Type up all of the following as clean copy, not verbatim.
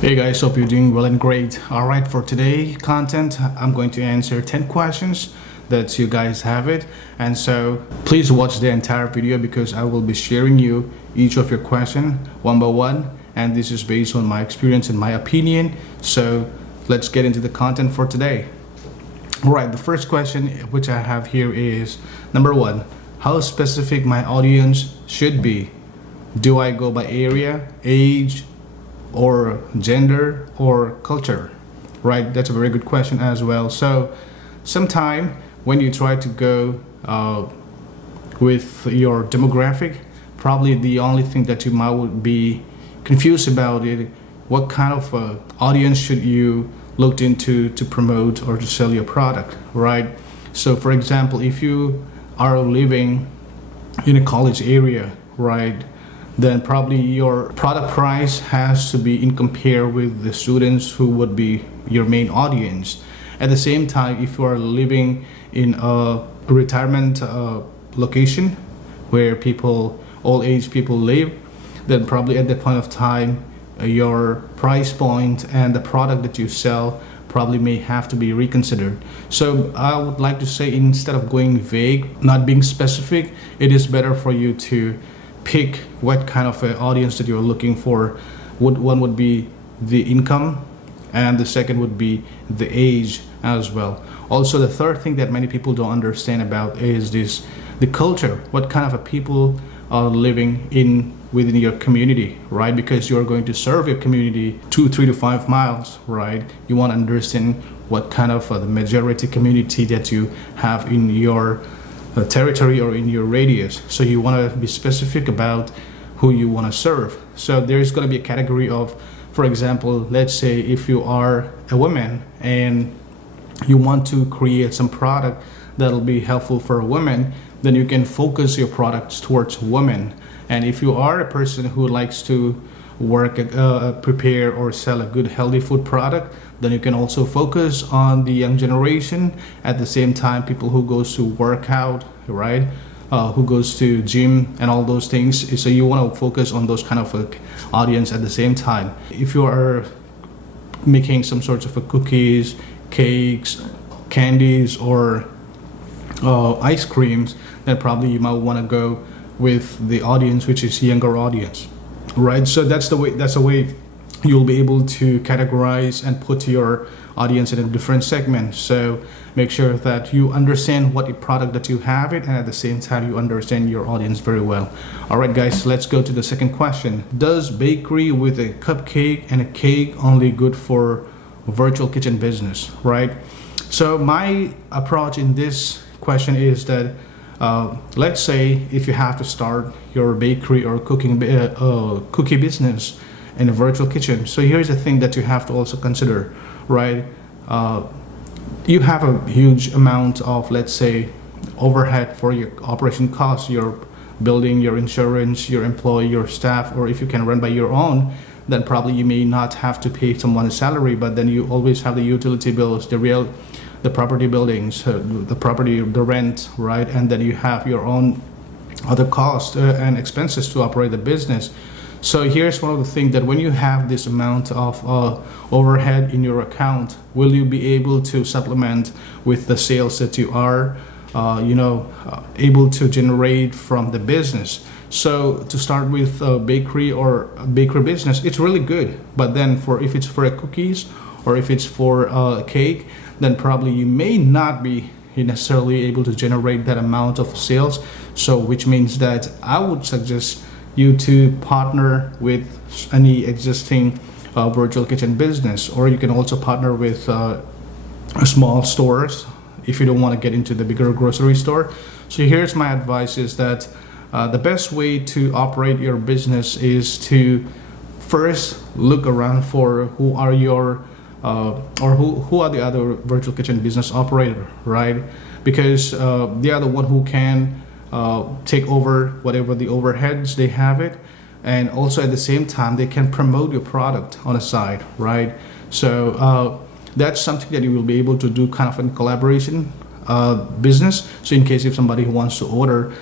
Hey guys, hope you're doing well and great. Alright, for today content, I'm going to answer 10 questions that you guys have it. And so please watch the entire video because I will be sharing you each of your question one by one. And this is based on my experience and my opinion. So let's get into the content for today. Alright, the first question which I have here is number one, how specific my audience should be. Do I go by area, age, or gender or culture? Right, that's a very good question as well. So sometime when you try to go with your demographic, probably the only thing that you might be confused about it, what kind of audience should you look into to promote or to sell your product, right? So for example, if you are living in a college area, right, then probably your product price has to be in compare with the students who would be your main audience. At the same time, if you are living in a retirement location where all age people live, then probably at that point of time, your price point and the product that you sell probably may have to be reconsidered. So I would like to say, instead of going vague, not being specific, it is better for you to pick what kind of audience that you're looking for. One would be the income, and the second would be the age as well. Also, the third thing that many people don't understand about is the culture. What kind of a people are living within your community, right? Because you're going to serve your community 2, 3 to 5 miles, right? You want to understand what kind of the majority community that you have in your territory or in your radius. So you want to be specific about who you want to serve. So there's going to be a category of, for example, let's say if you are a woman and you want to create some product that'll be helpful for a woman, then you can focus your products towards women. And if you are a person who likes to prepare or sell a good healthy food product, then you can also focus on the young generation. At the same time, people who goes to work out, right, who goes to gym and all those things. So you want to focus on those kind of audience at the same time. If you are making some sorts of cookies, cakes, candies, or ice creams, then probably you might want to go with the audience which is younger audience, right? So that's the way you'll be able to categorize and put your audience in a different segment. So make sure that you understand what product that you have it, and at the same time you understand your audience very well. All right guys, let's go to the second question. Does bakery with a cupcake and a cake only good for virtual kitchen business, right? So my approach in this question is that let's say if you have to start your bakery or cookie business in a virtual kitchen. So here's the thing that you have to also consider, right? You have a huge amount of, let's say, overhead for your operation costs, your building, your insurance, your employee, your staff, or if you can run by your own, then probably you may not have to pay someone a salary, but then you always have the utility bills, the property buildings, the rent, right? And then you have your own other costs and expenses to operate the business. So here's one of the things, that when you have this amount of overhead in your account, will you be able to supplement with the sales that you are able to generate from the business? So to start with a bakery or a bakery business, it's really good. But then if it's for cookies or if it's for a cake, then probably you may not be necessarily able to generate that amount of sales. So which means that I would suggest you to partner with any existing virtual kitchen business, or you can also partner with small stores if you don't want to get into the bigger grocery store. So here's my advice, is that the best way to operate your business is to first look around for who are your who are the other virtual kitchen business operator, right? Because they are the one who can take over whatever the overheads they have it, and also at the same time they can promote your product on the side, right? So that's something that you will be able to do kind of in collaboration business. So in case if somebody who wants to order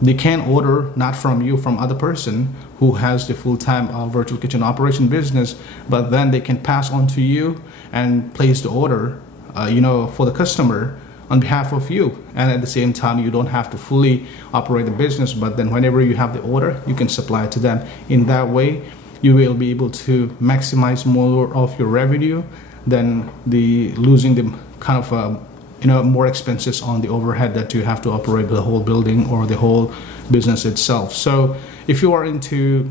they can order not from you, from other person who has the full-time virtual kitchen operation business, but then they can pass on to you and place the order, for the customer on behalf of you. And at the same time, you don't have to fully operate the business, but then whenever you have the order, you can supply it to them. In that way, you will be able to maximize more of your revenue than the losing the kind of more expenses on the overhead that you have to operate the whole building or the whole business itself. So if you are into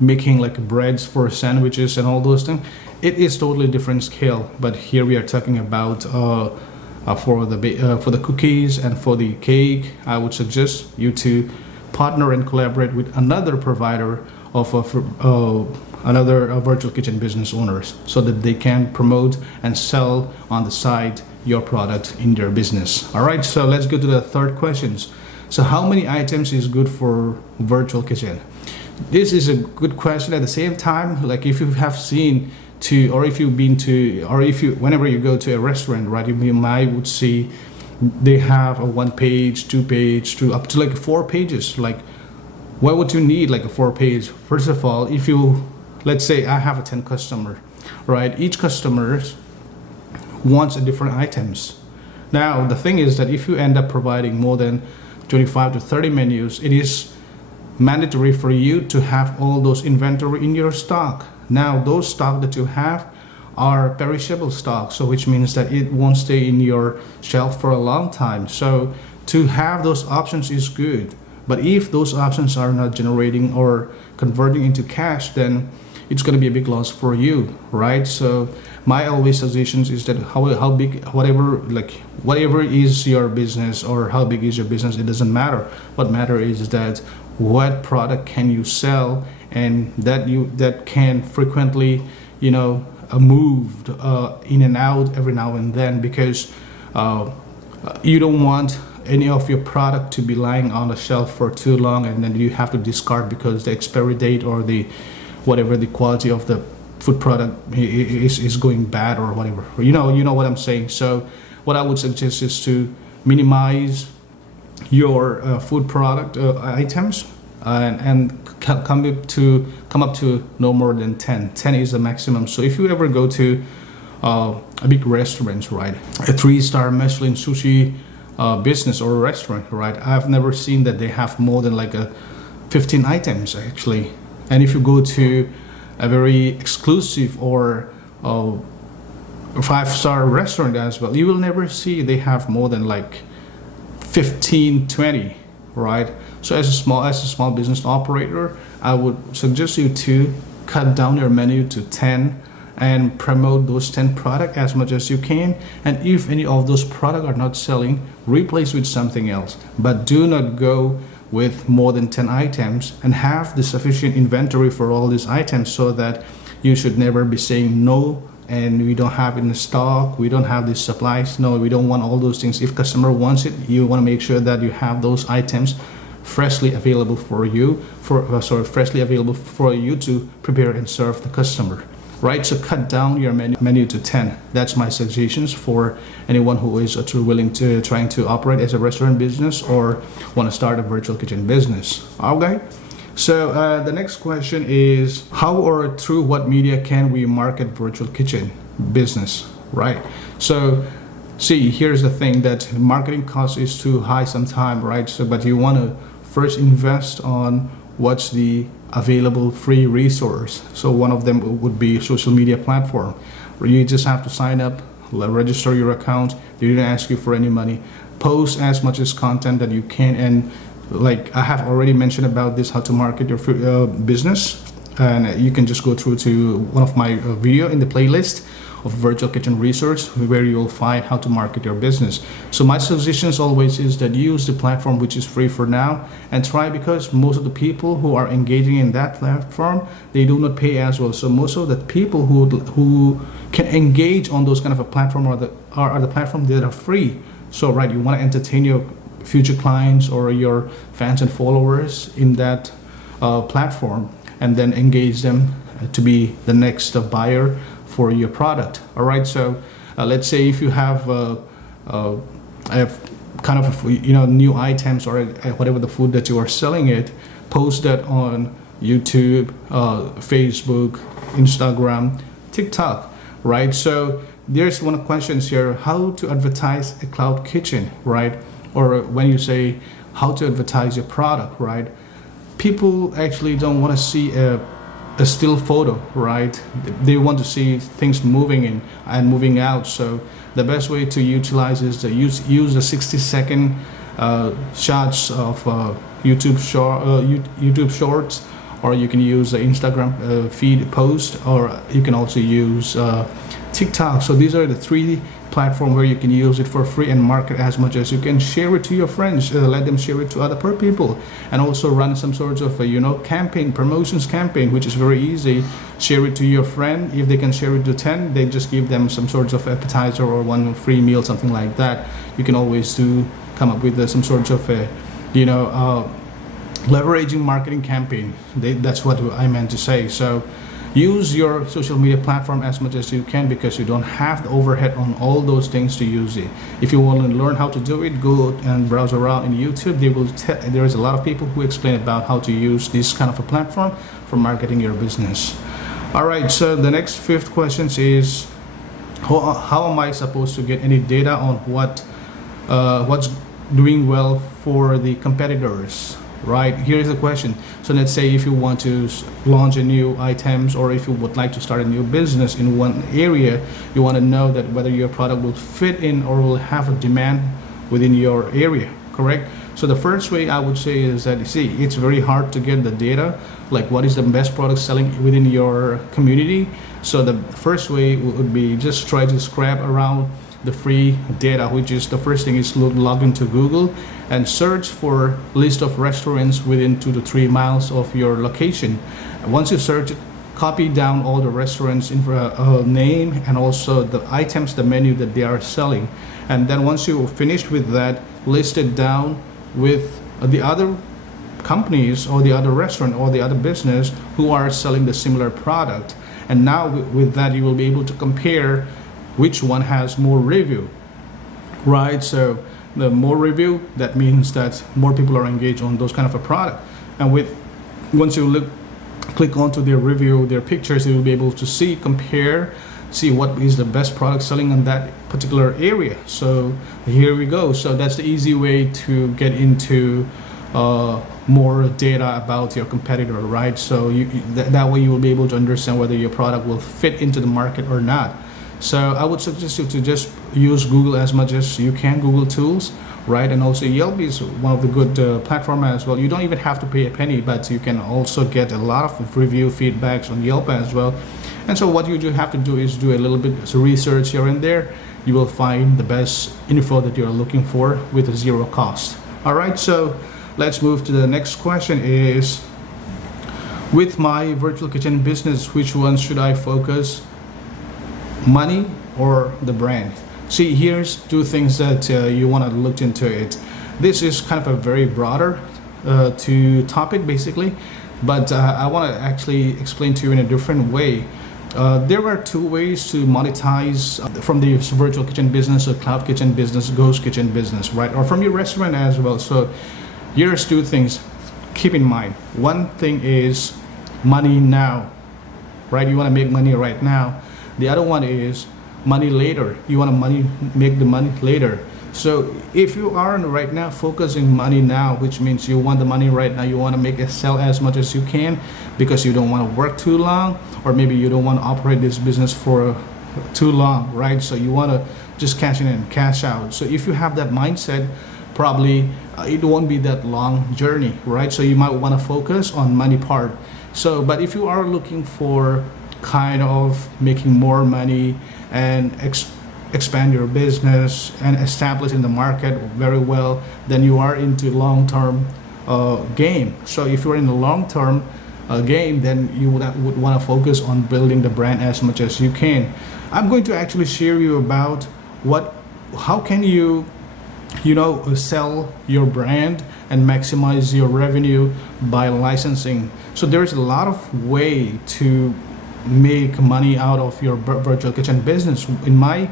making like breads for sandwiches and all those things, it is totally different scale. But here we are talking about for the cookies and for the cake, I would suggest you to partner and collaborate with another provider of another virtual kitchen business owners, so that they can promote and sell on the side your product in their business. All right, so let's go to the third questions. So how many items is good for virtual kitchen? This is a good question. At the same time, like if you have seen to, or if you've been to, or if you, whenever you go to a restaurant, right, you might would see they have a 1 page, 2 page, to up to like 4 pages. Like, why would you need like a 4 page? First of all, if you, let's say I have a 10 customer, right? Each customer wants a different items. Now, the thing is that if you end up providing more than 25 to 30 menus, it is mandatory for you to have all those inventory in your stock. Now, those stock that you have are perishable stock, so which means that it won't stay in your shelf for a long time. So to have those options is good. But if those options are not generating or converting into cash, then it's going to be a big loss for you, right? So my always suggestions is that how big, whatever is your business or how big is your business, it doesn't matter. What matters is that what product can you sell, and that can frequently moved in and out every now and then, because you don't want any of your product to be lying on the shelf for too long and then you have to discard because the expiry date or the whatever the quality of the food product is going bad or whatever. You know what I'm saying. So what I would suggest is to minimize your food product items and come up to no more than 10. 10 is the maximum. So if you ever go to a big restaurant, right, a 3-star Michelin sushi business or a restaurant, right, I've never seen that they have more than like 15 items actually. And if you go to a very exclusive or 5-star restaurant as well, you will never see they have more than like 15, 20, right? So as a small business operator, I would suggest you to cut down your menu to 10 and promote those 10 products as much as you can. And if any of those products are not selling, replace with something else. But do not go with more than 10 items and have the sufficient inventory for all these items, so that you should never be saying no and we don't have it in stock, we don't have these supplies. No, we don't want all those things. If customer wants it, you want to make sure that you have those items freshly available for you to prepare and serve the customer, right? So cut down your menu to 10. That's my suggestions for anyone who is trying to operate as a restaurant business or want to start a virtual kitchen business. Okay. So the next question is, how or through what media can we market virtual kitchen business, right? So see, here's the thing, that marketing cost is too high sometimes, right? So but you want to first invest on what's the available free resource. So one of them would be social media platform, where you just have to sign up, register your account. They didn't ask you for any money. Post as much as content that you can, and like I have already mentioned about this, how to market your business, and you can just go through to one of my video in the playlist of virtual kitchen research, where you will find how to market your business. So my suggestions always is that use the platform which is free for now, and try, because most of the people who are engaging in that platform, they do not pay as well. So most of the people who can engage on those kind of a platform are the platforms that are free. So right, you want to entertain your future clients or your fans and followers in that platform, and then engage them to be the next buyer for your product. All right, so let's say if you have kind of new items or whatever the food that you are selling it, post that on YouTube, Facebook, Instagram, TikTok, right? So there's one of the questions here: how to advertise a cloud kitchen, right? Or when you say how to advertise your product, right? People actually don't want to see a still photo, right? They want to see things moving in and moving out. So the best way to utilize is to use the 60-second shots of YouTube Shorts, or you can use the Instagram feed post, or you can also use TikTok. So these are the three platforms where you can use it for free and market as much as you can. Share it to your friends, let them share it to other people, and also run some sorts of campaign, promotions campaign, which is very easy. Share it to your friend. If they can share it to 10, they just give them some sorts of appetizer or one free meal, something like that. You can always come up with some sorts of leveraging marketing campaign. That's what I meant to say. So use your social media platform as much as you can, because you don't have the overhead on all those things to use it. If you want to learn how to do it, go and browse around in YouTube. There is a lot of people who explain about how to use this kind of a platform for marketing your business. All right, so the next fifth question is, how am I supposed to get any data on what's doing well for the competitors? Right, here's the question. So let's say if you want to launch a new items, or if you would like to start a new business in one area, you want to know that whether your product will fit in or will have a demand within your area, correct? So the first way I would say is that, it's very hard to get the data, like what is the best product selling within your community. So the first way would be just try to scrap around the free data, which is the first thing is log into Google and search for list of restaurants within 2 to 3 miles of your location. And once you search it, copy down all the restaurants name and also the items, the menu that they are selling. And then once you finished with that, list it down with the other companies or the other restaurant or the other business who are selling the similar product. And now with that, you will be able to compare which one has more review, right? So the more review, that means that more people are engaged on those kind of a product. And once you click onto their review, their pictures, you will be able to see what is the best product selling in that particular area. So here we go. So that's the easy way to get into more data about your competitor, right? So that way you will be able to understand whether your product will fit into the market or not. So I would suggest you to just use Google as much as you can, Google tools, right? And also Yelp is one of the good platform as well. You don't even have to pay a penny, but you can also get a lot of review feedbacks on Yelp as well. And so what you do have to do is do a little bit of research here and there. You will find the best info that you're looking for with a zero cost. All right, so let's move to the next question is, with my virtual kitchen business, which one should I focus? Money or the brand? See, here's two things that you want to look into it. This is kind of a very broader topic basically, but I want to actually explain to you in a different way. There are two ways to monetize from the virtual kitchen business, or cloud kitchen business, ghost kitchen business, right? Or from your restaurant as well. So here's two things. Keep in mind. One thing is money now, right? You want to make money right now. The other one is money later. You want to make the money later. So if you are right now focusing money now, which means you want the money right now, you want to make it sell as much as you can because you don't want to work too long, or maybe you don't want to operate this business for too long, right? So you want to just cash in and cash out. So if you have that mindset, probably it won't be that long journey, right? So you might want to focus on money part. So, but if you are looking for kind of making more money and expand your business and establish in the market very well, then you are into long-term game. So if you're in the long-term game, then you would want to focus on building the brand as much as you can. I'm going to actually share you about how can you sell your brand and maximize your revenue by licensing. So there's a lot of way to make money out of your virtual kitchen business. In my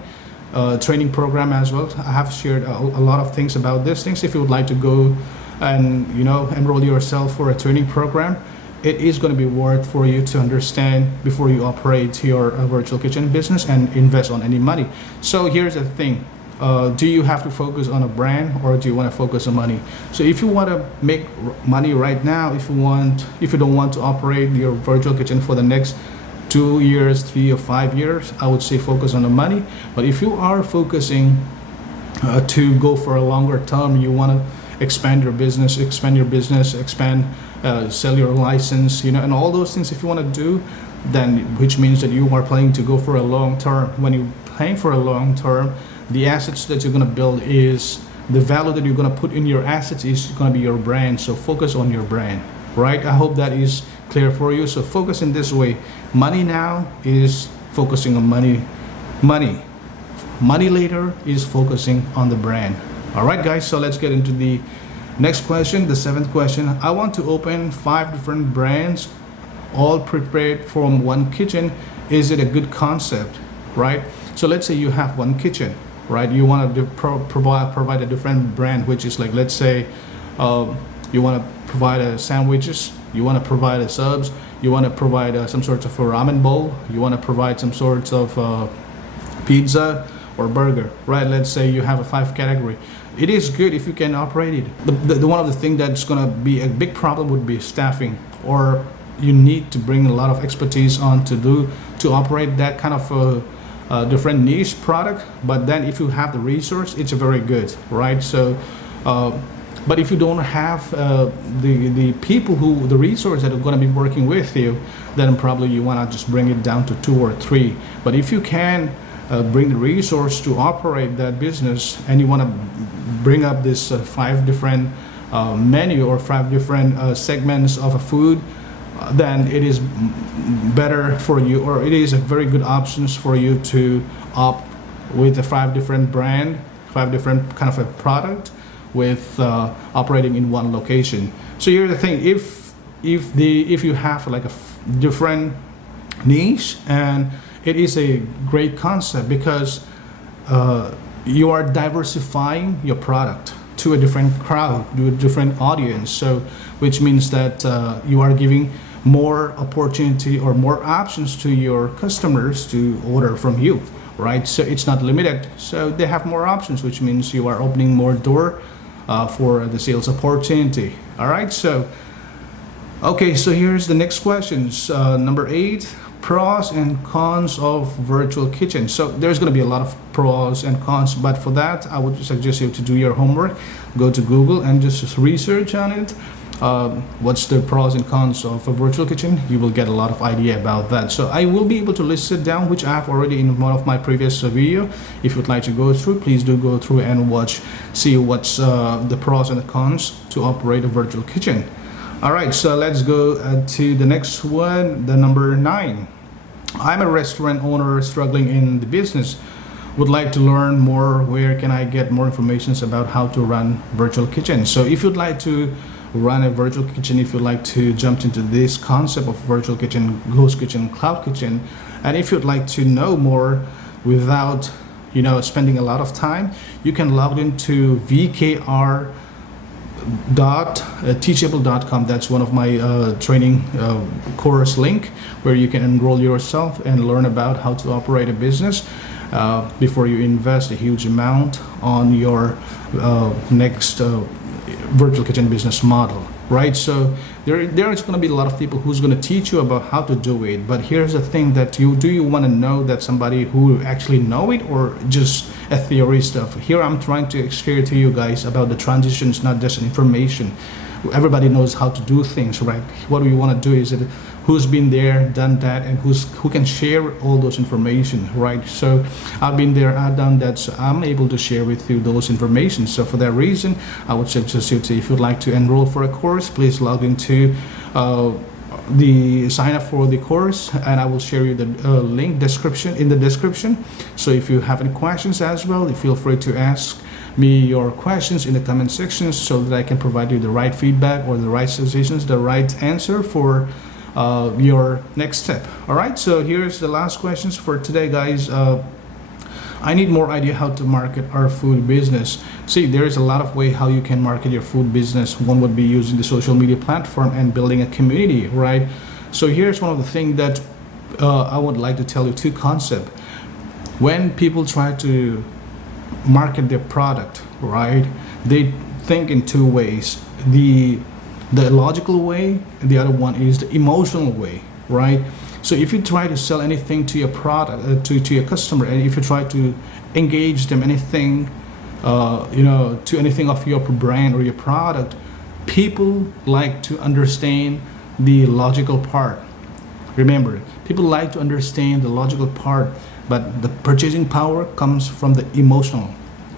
training program as well. I have shared a lot of things about these things. If you would like to go and enroll yourself for a training program, it is going to be worth for you to understand before you operate your virtual kitchen business and invest on any money. So here's the thing. Do you have to focus on a brand, or do you want to focus on money? So if you want to make money right now, if you don't want to operate your virtual kitchen for the next 2 years, 3 or 5 years, I would say focus on the money. But if you are focusing to go for a longer term, you want to expand your business, sell your license, and all those things. If you want to do, then which means that you are planning to go for a long term. When you're planning for a long term, the assets that you're going to build is the value that you're going to put in your assets is going to be your brand. So focus on your brand, right? I hope that is clear for you. So focus in this way. Money now is focusing on money. Money later is focusing on the brand. All right, guys. So let's get into the next question, the 7th question. I want to open 5 different brands, all prepared from one kitchen. Is it a good concept, right? So let's say you have one kitchen, right? You want to provide a different brand, which is like, let's say you want to provide sandwiches, you want to provide subs, you want to provide some sorts of a ramen bowl, you want to provide some sorts of pizza or burger, right? Let's say you have a 5 category. It is good if you can operate it. The one of the things that's going to be a big problem would be staffing, or you need to bring a lot of expertise on to operate that kind of different niche product. But then if you have the resource, it's very good, right? So but if you don't have the people the resource that are going to be working with you, then probably you want to just bring it down to 2 or 3. But if you can bring the resource to operate that business, and you want to bring up this 5 different menu or 5 different segments of a food, then it is better for you, or it is a very good options for you to opt with the 5 different brand, 5 different kind of a product with operating in one location. So here's the thing: if you have like a different niche, and it is a great concept because you are diversifying your product to a different crowd, to a different audience. So which means that you are giving more opportunity or more options to your customers to order from you, right? So it's not limited. So they have more options, which means you are opening more door for the sales opportunity. All right. So okay. So here's the next questions. Number 8. Pros and cons of virtual kitchen. So there's going to be a lot of pros and cons, but for that I would suggest you to do your homework. Go to Google and just research on it. What's the pros and cons of a virtual kitchen? You will get a lot of idea about that. So I will be able to list it down, which I have already in one of my previous video. If you'd like to go through, please do go through and see what's the pros and the cons to operate a virtual kitchen. All right, so let's go to the next one, the number 9. I'm a restaurant owner struggling in the business. Would like to learn more. Where can I get more information about how to run virtual kitchen? So if you'd like to run a virtual kitchen, if you'd like to jump into this concept of virtual kitchen, ghost kitchen, cloud kitchen, and if you'd like to know more without spending a lot of time, you can log into vkr.teachable.com. That's one of my training course link where you can enroll yourself and learn about how to operate a business before you invest a huge amount on your next virtual kitchen business model, right? So there is going to be a lot of people who's going to teach you about how to do it. But here's the thing: that you want to know that somebody who actually know it, or just a theory stuff? Here I'm trying to share to you guys about the transitions, not just information. Everybody knows how to do things, right? What we want to do is that who's been there, done that, and who can share all those information, right? So I've been there, I've done that, so I'm able to share with you those information. So for that reason, I would suggest you to, if you'd like to enroll for a course, please log into the sign up for the course, and I will share you the link in the description. So if you have any questions as well, feel free to ask me your questions in the comment section so that I can provide you the right feedback or the right suggestions, the right answer for your next step. All right, so here's the last questions for today, guys. I need more idea how to market our food business. See, there is a lot of way how you can market your food business. One would be using the social media platform and building a community, right? So here's one of the things that I would like to tell you, two concepts. When people try to market their product, right, they think in two ways. The logical way, and the other one is the emotional way, right? So if you try to sell anything to your product, to your customer, and if you try to engage them anything, to anything of your brand or your product, people like to understand the logical part. Remember, people like to understand the logical part, but the purchasing power comes from the emotional,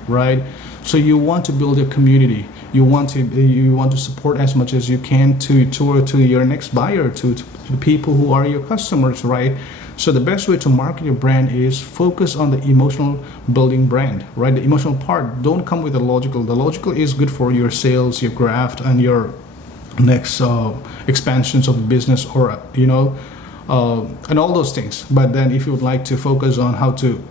right? So you want to build a community. You want to support as much as you can to your next buyer, to the people who are your customers, right? So the best way to market your brand is focus on the emotional building brand, right? The emotional part. Don't come with the logical. The logical is good for your sales, your graft, and your next expansions of the business, or and all those things. But then if you would like to focus on how to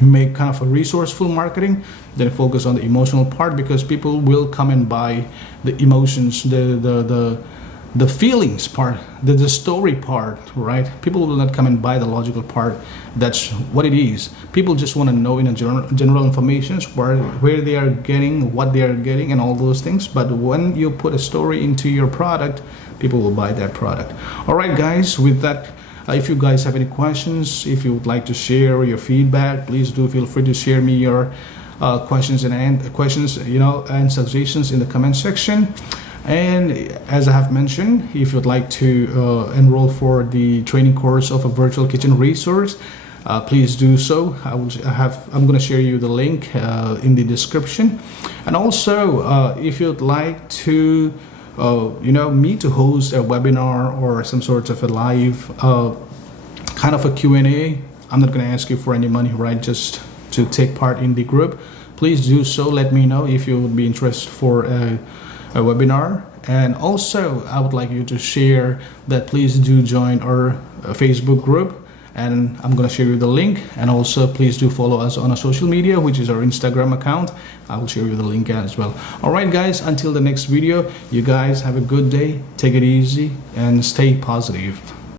make kind of a resourceful marketing, then focus on the emotional part, because people will come and buy the emotions, the feelings part, the story part, right? People will not come and buy the logical part. That's what it is. People just want to know in a general information where they are getting, what they are getting, and all those things. But when you put a story into your product, people will buy that product. All right, guys, with that, if you guys have any questions, if you would like to share your feedback, please do feel free to share me your questions and suggestions in the comment section. And as I have mentioned, if you'd like to enroll for the training course of a virtual kitchen resource, please do so. I'm going to share you the link in the description. And also, if you'd like to me to host a webinar or some sort of a live kind of a Q&A, I'm not going to ask you for any money, right? Just to take part in the group. Please do so. Let me know if you would be interested for a webinar. And also, I would like you to share that. Please do join our Facebook group, and I'm going to share you the link. And also, please do follow us on our social media, which is our Instagram account. I will share you the link as well. All right, guys, until the next video, you guys have a good day. Take it easy and stay positive.